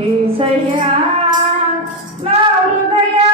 ఏసయ్యా నా హృదయా